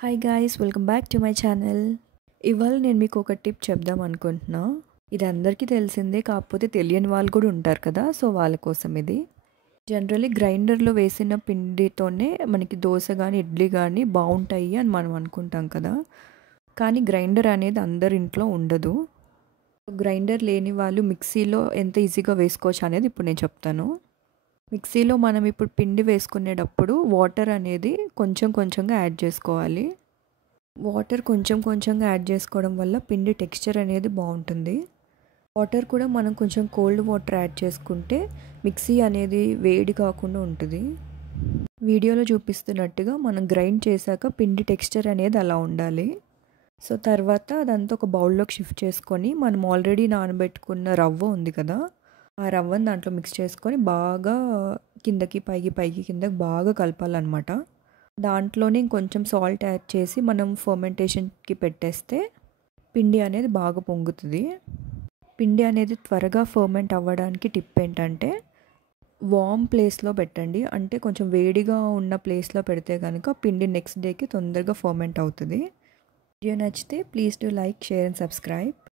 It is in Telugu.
Hi guys, welcome back to my channel. ఇవాళ నేను మీకు ఒక టిప్ చెప్దాం అనుకుంటున్నా. ఇది అందరికీ తెలిసిందే, కాకపోతే తెలియని వాళ్ళు కూడా ఉంటారు కదా, సో వాళ్ళ కోసం ఇది. జనరల్లీ గ్రైండర్లో వేసిన పిండితోనే మనకి దోశ కానీ ఇడ్లీ కానీ బాగుంటాయి అని మనం అనుకుంటాం కదా. కానీ గ్రైండర్ అనేది అందరి ఇంట్లో ఉండదు. గ్రైండర్ లేని వాళ్ళు మిక్సీలో ఎంత ఈజీగా వేసుకోవచ్చు అనేది ఇప్పుడు నేను చెప్తాను. మిక్సీలో మనం ఇప్పుడు పిండి వేసుకునేటప్పుడు వాటర్ అనేది కొంచెం కొంచెంగా యాడ్ చేసుకోవాలి. వాటర్ కొంచెం కొంచెంగా యాడ్ చేసుకోవడం వల్ల పిండి టెక్స్చర్ అనేది బాగుంటుంది. వాటర్ కూడా మనం కొంచెం కోల్డ్ వాటర్ యాడ్ చేసుకుంటే మిక్సీ అనేది వేడి కాకుండా ఉంటుంది. వీడియోలో చూపిస్తున్నట్టుగా మనం గ్రైండ్ చేశాక పిండి టెక్స్చర్ అనేది అలా ఉండాలి. సో తర్వాత అదంతా ఒక బౌల్లోకి షిఫ్ట్ చేసుకొని మనం ఆల్రెడీ నానబెట్టుకున్న రవ్వ ఉంది కదా, ఆ రవ్వను దాంట్లో మిక్స్ చేసుకొని బాగా కిందకి పైకి కిందకి బాగా కలపాలన్నమాట. దాంట్లోనే కొంచెం సాల్ట్ యాడ్ చేసి మనం ఫర్మెంటేషన్కి పెట్టేస్తే పిండి అనేది బాగా పొంగుతుంది. పిండి అనేది త్వరగా ఫర్మెంట్ అవ్వడానికి టిప్ ఏంటంటే వార్మ్ ప్లేస్లో పెట్టండి. అంటే కొంచెం వేడిగా ఉన్న ప్లేస్లో పెడితే కనుక పిండి నెక్స్ట్ డేకి తొందరగా ఫర్మెంట్ అవుతుంది. వీడియో నచ్చితే please do like, share and subscribe.